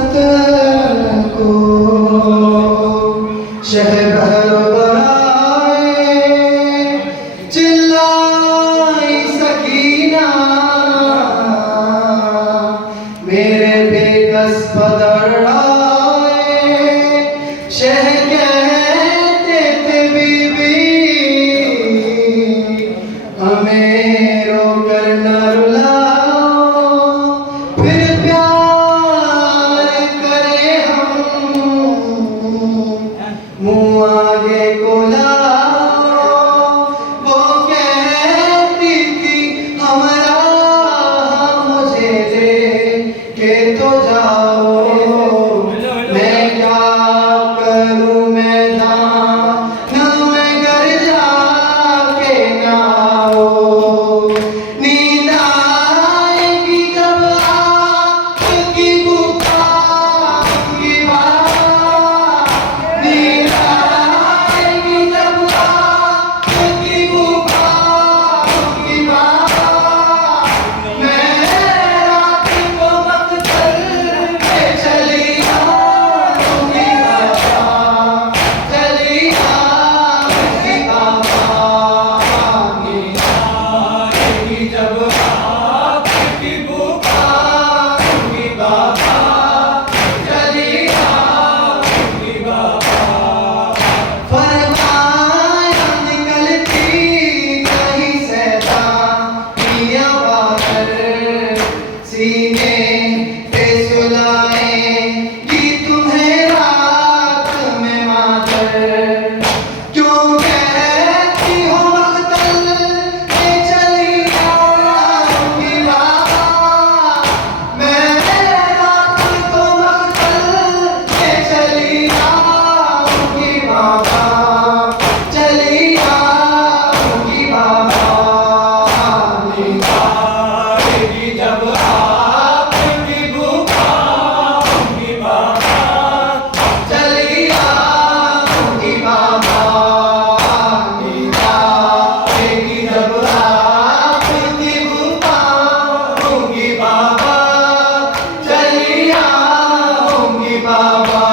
वसत को शहर बनाए, चिल्लाई सकीना मेरे बेकस पदर आए। शह कहते थे बीबी हमें रोकर न रुलाओ, फिर प्यार करे हम मुँह आगे को लाओ। वो कहती थी हमरा मुझे दे के तो जाओ, मैं क्या करूं मैं दान में घर जाके नाओ। नींद आएगी जब आपकी पुकार की बात, नींद आएगी जब आपकी पुकार की बात। मैं रात को मकतल में चली आऊंगी बाबा, चली आऊंगी बाबा। नींद आएगी जब आपकी पुकार की बाबा, चली आऊंगी बाबा। फरमाया निकलती कहीं सैतानियां बाहर, सीने पे सुलाएंगी तुम्हें रात में मातर। क्यों कहती हो मख्तल में चली आऊंगी बाबा, मैं रात को मख्तल में चली आऊंगी बाबा, चली आऊंगी बाबा। नींद आएगी जब आपकी पुकार की बाबा, चली आऊंगी बाबा। नींद आएगी जब आपकी पुकार की बाबा, चली आऊंगी बाबा।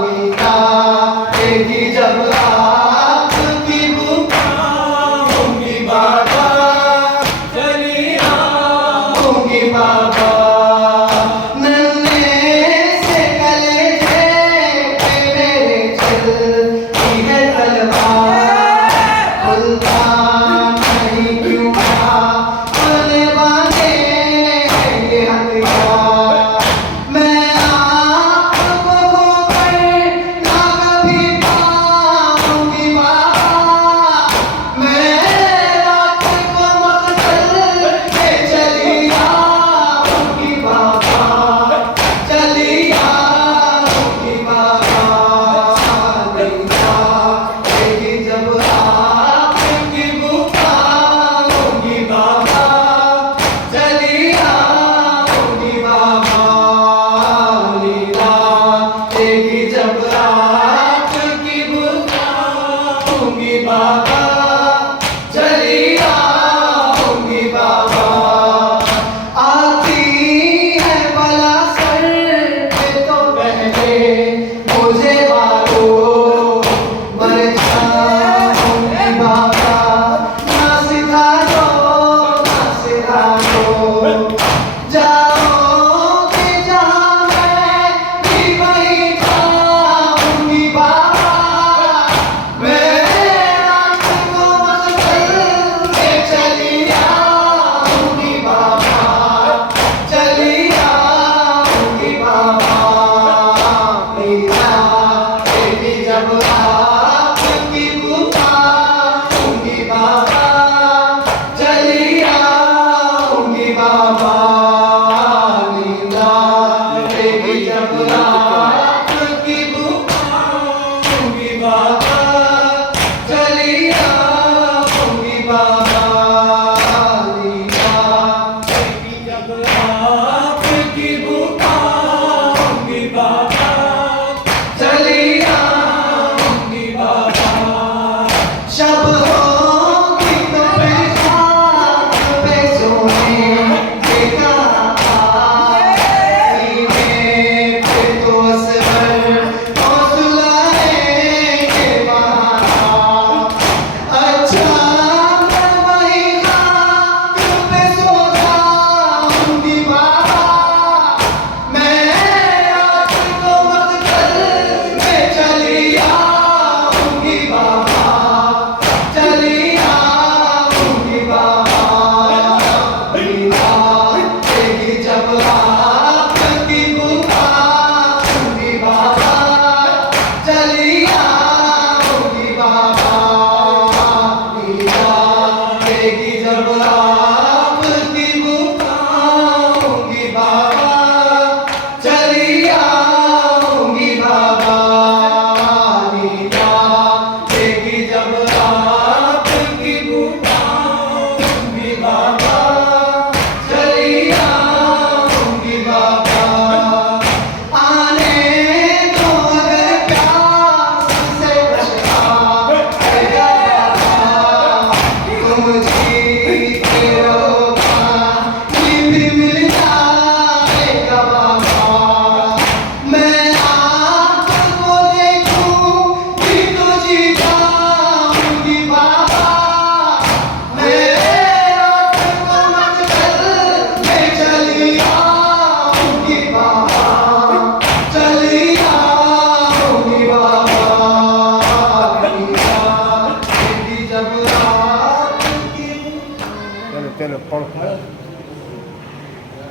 नींद आएगी जब आपकी पुकार की बाबा, चली आऊंगी बाबा। नन्हे से कलेजे पे मेरे चलती है तलवार, खुलता नहीं क्यों खुलने वाले ये हथियार।